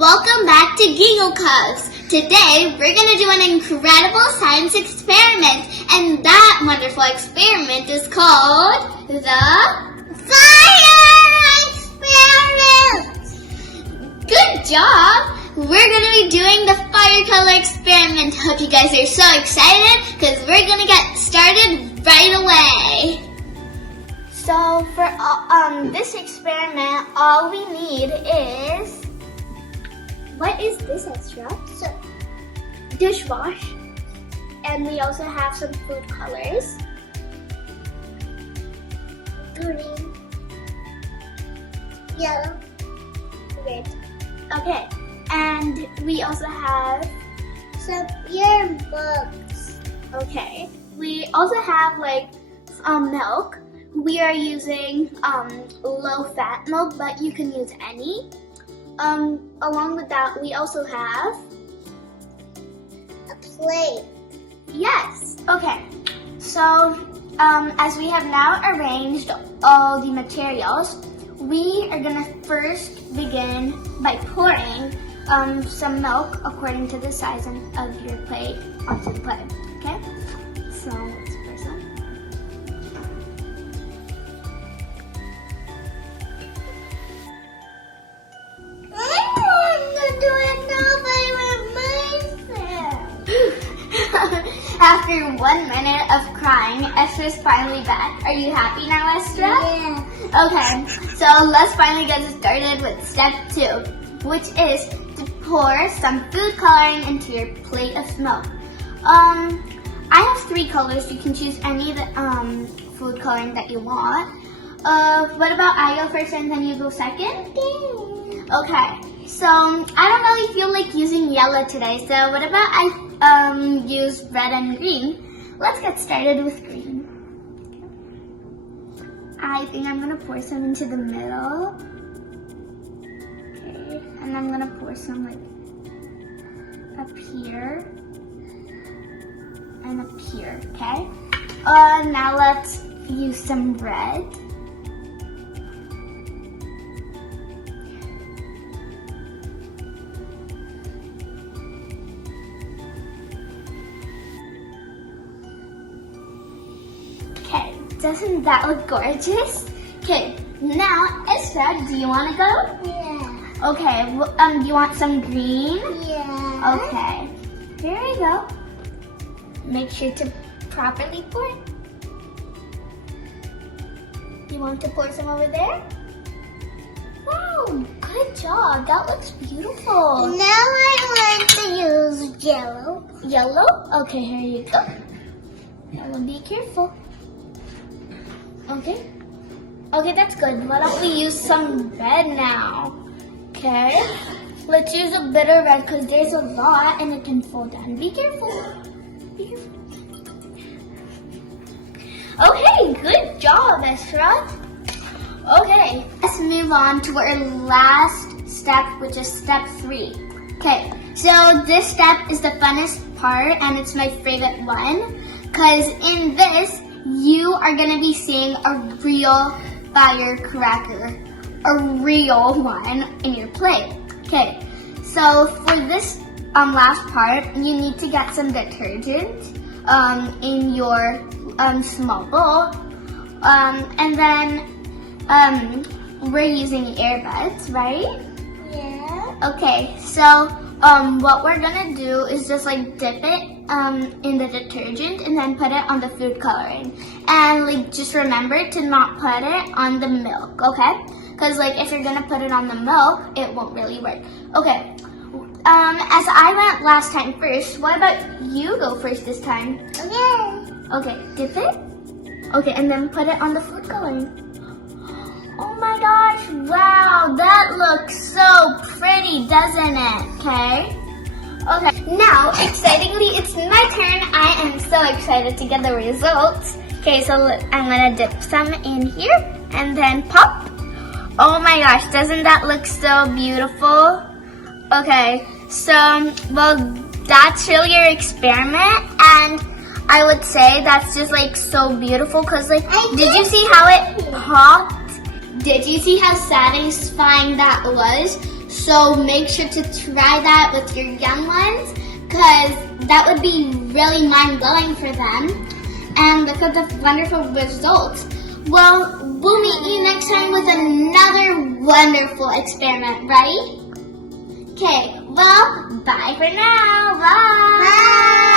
Welcome back to Giggle Cubs. Today, we're going to do an incredible science experiment, and that wonderful experiment is called the Fire Experiment! Good job! We're going to be doing the fire color experiment. Hope you guys are so excited, because we're going to get started right away. So, for this experiment, all we need is... What is this extra? So, dishwash. And we also have some food colors. Green. Yellow. Red. Okay. And we also have some yearbooks. Okay. We also have milk. We are using low-fat milk, but you can use any. Along with that, we also have a plate. Yes. Okay. So, as we have now arranged all the materials, we are gonna first begin by pouring some milk according to the size of your plate onto the plate. Okay. So let's pour some. After 1 minute of crying, Estra's finally back. Are you happy now, Estra? Yeah. Okay, so let's finally get started with step 2, which is to pour some food coloring into your plate of milk. I have 3 colors. You can choose any of the food coloring that you want. What about I go first and then you go second? Okay, so I don't really feel like using yellow today, so what about I use red and green? Let's get started with green. I think I'm gonna pour some into the middle. Okay, and I'm gonna pour some up here and up here, okay? Now let's use some red. Okay, doesn't that look gorgeous? Okay, now Estra, do you want to go? Yeah. Okay, do you want some green? Yeah. Okay, here we go. Make sure to properly pour. You want to pour some over there? Wow, good job. That looks beautiful. Now I want to use yellow. Yellow? Okay, here you go. Now be careful. Okay. Okay, that's good. Why don't we use some red now? Okay. Let's use a bit of red because there's a lot and it can fall down. Be careful. Be careful. Okay, good job, Esra. Okay, let's move on to our last step, which is step 3. Okay, so this step is the funnest part and it's my favorite one because in this, you are going to be seeing a real firecracker, a real one in your plate. Okay, so for this last part, you need to get some detergent in your small bowl. And then we're using earbuds, right? Yeah. Okay, so what we're gonna do is just dip it in the detergent and then put it on the food coloring. And just remember to not put it on the milk, okay? Because if you're gonna put it on the milk, it won't really work. Okay, as I went last time first, what about you go first this time? Okay. Okay, dip it. Okay, and then put it on the food coloring. Oh my gosh, wow, that looks so pretty, doesn't it? Okay. Okay, now, excitingly, it's my turn. I am so excited to get the results. Okay, so I'm gonna dip some in here and then pop. Oh my gosh, doesn't that look so beautiful? Okay, so, well, that's really your experiment, and I would say that's just so beautiful because did you see how it popped? Did you see how satisfying that was? So make sure to try that with your young ones, because that would be really mind-blowing for them. And look at the wonderful results. Well, we'll meet you next time with another wonderful experiment, right? Okay, well, bye for now. Bye. Bye.